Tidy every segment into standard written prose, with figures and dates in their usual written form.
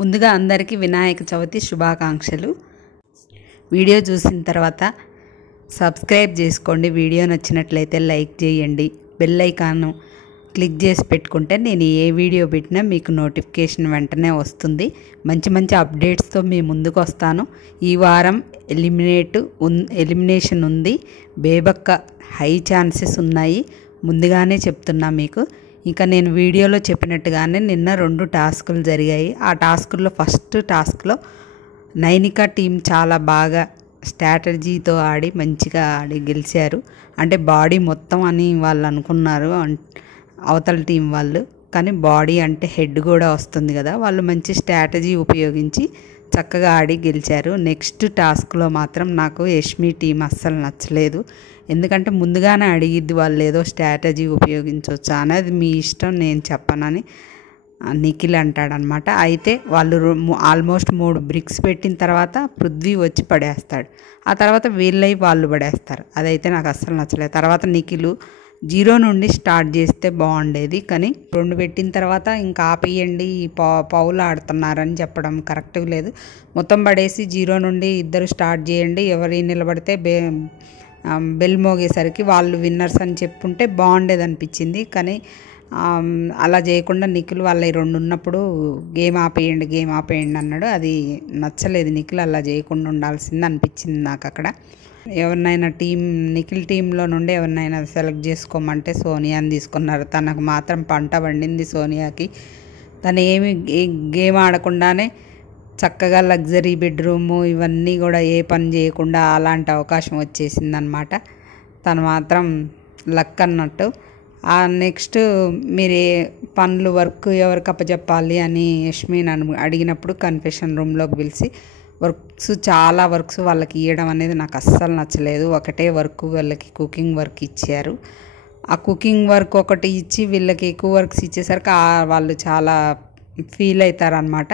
ముందుగా అందరికీ వినాయక చవితి శుభాకాంక్షలు. వీడియో చూసిన తర్వాత సబ్స్క్రైబ్ చేసుకోండి. వీడియో నచ్చినట్లయితే లైక్ చేయండి. బెల్ ఐకాన్ క్లిక్ చేసి పెట్టుకుంటే నేను ఏ వీడియో పెట్టినా మీకు నోటిఫికేషన్ వెంటనే వస్తుంది. మంచి మంచి అప్డేట్స్తో మీ ముందుకు వస్తాను. ఈ వారం ఎలిమినేషన్ ఉంది. బేబక్క హై ఛాన్సెస్ ఉన్నాయి, ముందుగానే చెప్తున్నా మీకు. ఇంకా నేను వీడియోలో చెప్పినట్టుగానే నిన్న 2 టాస్కులు జరిగాయి. ఆ టాస్కుల్లో ఫస్ట్ టాస్క్లో నైనిక టీం చాలా బాగా స్ట్రాటజీతో ఆడి మంచిగా ఆడి గెలిచారు. అంటే బాడీ మొత్తం అని వాళ్ళు అనుకున్నారు అవతల టీం వాళ్ళు, కానీ బాడీ అంటే హెడ్ కూడా వస్తుంది కదా, వాళ్ళు మంచి స్ట్రాటజీ ఉపయోగించి చక్కగా ఆడి గెలిచారు. నెక్స్ట్ టాస్క్లో మాత్రం నాకు యష్మి టీం అస్సలు నచ్చలేదు. ఎందుకంటే ముందుగానే అడిగిద్ది వాళ్ళు ఏదో స్ట్రాటజీ ఉపయోగించవచ్చు అనేది, మీ ఇష్టం, నేను చెప్పనని నిఖిల్ అంటాడనమాట. అయితే వాళ్ళు ఆల్మోస్ట్ 3 బ్రిక్స్ పెట్టిన తర్వాత పృథ్వీ వచ్చి పడేస్తాడు. ఆ తర్వాత వీళ్ళై వాళ్ళు పడేస్తారు. అదైతే నాకు అస్సలు నచ్చలేదు. తర్వాత నిఖిల్ 0 నుండి స్టార్ట్ చేస్తే బాగుండేది, కానీ 2 పెట్టిన తర్వాత ఇంకా ఆపేయండి, పౌలు ఆడుతున్నారని చెప్పడం కరెక్ట్ లేదు. మొత్తం పడేసి 0 నుండి ఇద్దరు స్టార్ట్ చేయండి, ఎవరి నిలబడితే బెల్ మోగేసరికి వాళ్ళు విన్నర్స్ అని చెప్పుంటే బాగుండేది అనిపించింది. కానీ అలా చేయకుండా నిఖిల్ వాళ్ళ 2 ఉన్నప్పుడు గేమ్ ఆపేయండి అన్నాడు. అది నచ్చలేదు. నిఖిల్ అలా చేయకుండా ఉండాల్సింది అనిపించింది నాకు అక్కడ. ఎవరినైనా నిఖిల్ టీంలో నుండి ఎవరినైనా సెలెక్ట్ చేసుకోమంటే సోనియాని తీసుకున్నారు. తనకు మాత్రం పంట పండింది సోనియాకి. తను ఏమి గేమ్ ఆడకుండానే చక్కగా లగ్జరీ బెడ్రూము ఇవన్నీ కూడా ఏ పని చేయకుండా అలాంటి అవకాశం వచ్చేసింది అనమాట. తను మాత్రం లక్ అన్నట్టు. నెక్స్ట్ మీరు పనులు వర్క్ ఎవరికి అప్పచెప్పాలి అని యష్మిని అడిగినప్పుడు కన్ఫెషన్ రూమ్లోకి పిలిచి చాలా వర్క్స్ వాళ్ళకి ఇవ్వడం అనేది నాకు అస్సలు నచ్చలేదు. ఒకటే వర్క్ వాళ్ళకి కుకింగ్ వర్క్ ఇచ్చారు. ఆ కుకింగ్ వర్క్ ఒకటి ఇచ్చి వీళ్ళకి ఎక్కువ వర్క్స్ ఇచ్చేసరికి వాళ్ళు చాలా ఫీల్ అవుతారనమాట.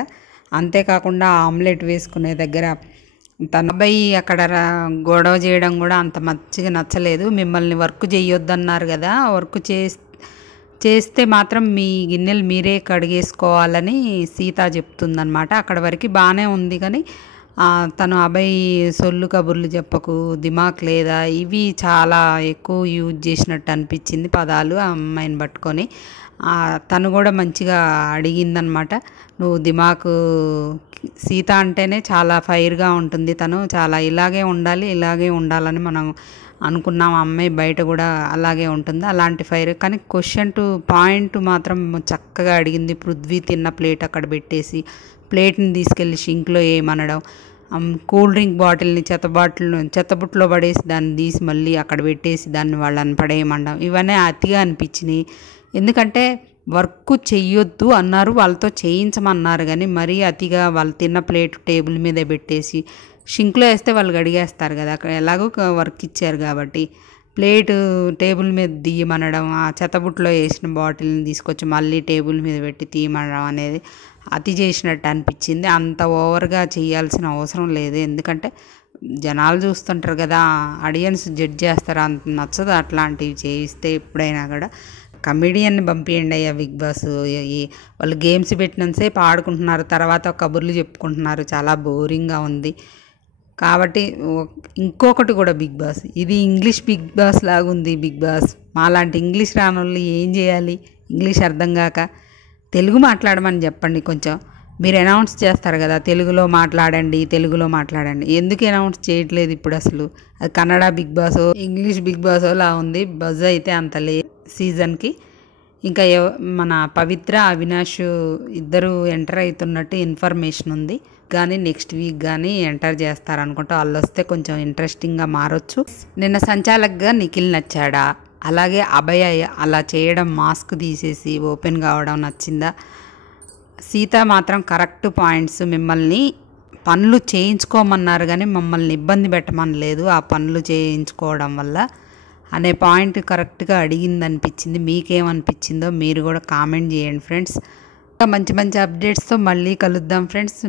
అంతేకాకుండా ఆమ్లెట్ వేసుకునే దగ్గర తన అబ్బాయి అక్కడ గొడవ చేయడం కూడా అంత మంచిగా నచ్చలేదు. మిమ్మల్ని వర్క్ చేయొద్దన్నారు కదా, వర్క్ చేస్తే మాత్రం మీ గిన్నెలు మీరే కడిగేసుకోవాలని సీత చెప్తుందనమాట. అక్కడ వరకు బాగానే ఉంది, కానీ తను అబ్బాయి సొల్లు కబుర్లు చెప్పకు, దిమాక్ లేదా, ఇవి చాలా ఎక్కువ యూజ్ చేసినట్టు అనిపించింది పదాలు ఆ అమ్మాయిని పట్టుకొని. తను కూడా మంచిగా అడిగిందనమాట. నువ్వు దిమాకు, సీత అంటేనే చాలా ఫైర్గా ఉంటుంది, తను చాలా ఇలాగే ఉండాలని మనం అనుకున్నాం. అమ్మాయి బయట కూడా అలాగే ఉంటుంది, అలాంటి ఫైర్. కానీ క్వశ్చన్ టు పాయింట్ మాత్రం చక్కగా అడిగింది. పృథ్వీ తిన్న ప్లేట్ అక్కడ పెట్టేసి ప్లేట్ని తీసుకెళ్ళి షింక్లో వేయమనడం, కూల్ డ్రింక్ బాటిల్ని చెత్తబుట్టలో పడేసి దాన్ని తీసి మళ్ళీ అక్కడ పెట్టేసి దాన్ని వాళ్ళని పడేయమండం, ఇవన్నీ అతిగా అనిపించినాయి. ఎందుకంటే వర్క్ చెయ్యొద్దు అన్నారు, వాళ్ళతో చేయించమన్నారు, కానీ మరీ అతిగా వాళ్ళు తిన్న ప్లేట్ టేబుల్ మీద పెట్టేసి షింక్లో వేస్తే వాళ్ళు గడిగేస్తారు కదా, అక్కడ ఎలాగో వర్క్ ఇచ్చారు కాబట్టి ప్లేట్ టేబుల్ మీద తీయమనడం, ఆ చెత్తబుట్టలో వేసిన బాటిల్ని తీసుకొచ్చి మళ్ళీ టేబుల్ మీద పెట్టి తీయమనడం అనేది అతి చేసినట్టు అనిపించింది. అంత ఓవర్గా చేయాల్సిన అవసరం లేదు. ఎందుకంటే జనాలు చూస్తుంటారు కదా, ఆడియన్స్ జడ్జ్ చేస్తారు. అంత నచ్చదు అట్లాంటివి చేయిస్తే. ఎప్పుడైనా కూడా కమెడియన్ని పంపించండి అయ్యా బిగ్ బాస్. వాళ్ళు గేమ్స్ పెట్టినంతసేపు ఆడుకుంటున్నారు, తర్వాత కబుర్లు చెప్పుకుంటున్నారు, చాలా బోరింగ్గా ఉంది. కాబట్టి ఇంకొకటి కూడా బిగ్ బాస్, ఇది ఇంగ్లీష్ బిగ్ బాస్ లాగా ఉంది. బిగ్ బాస్ మాలాంటి ఇంగ్లీష్ రాని వాళ్ళు ఏం చేయాలి? ఇంగ్లీష్ అర్థం కాక తెలుగు మాట్లాడమని చెప్పండి. కొంచెం మీరు అనౌన్స్ చేస్తారు కదా, తెలుగులో మాట్లాడండి. ఎందుకు అనౌన్స్ చేయట్లేదు ఇప్పుడు అసలు? అది Kannada Bigg Boss, English Bigg Boss లా ఉంది. బజ్ అయితే అంత సీజన్కి. ఇంకా మన పవిత్ర, అవినాష్ ఇద్దరు ఎంటర్ అవుతున్నట్టు ఇన్ఫర్మేషన్ ఉంది, కానీ నెక్స్ట్ వీక్ కానీ ఎంటర్ చేస్తారనుకుంటా. వాళ్ళు వస్తే కొంచెం ఇంట్రెస్టింగ్గా మారొచ్చు. నిన్న సంచాలక్గా నిఖిల్ నచ్చాడా? అలాగే అభయ అలా చేయడం, మాస్క్ తీసేసి ఓపెన్ కావడం నచ్చిందా? సీత మాత్రం కరెక్ట్ పాయింట్స్, మిమ్మల్ని పనులు చేయించుకోమన్నారు కానీ మమ్మల్ని ఇబ్బంది పెట్టమనలేదు ఆ పనులు చేయించుకోవడం వల్ల అనే పాయింట్ కరెక్ట్గా అడిగింది అనిపించింది. మీకేమనిపించిందో మీరు కూడా కామెంట్ చేయండి ఫ్రెండ్స్. మంచి మంచి అప్డేట్స్తో మళ్ళీ కలుద్దాం ఫ్రెండ్స్.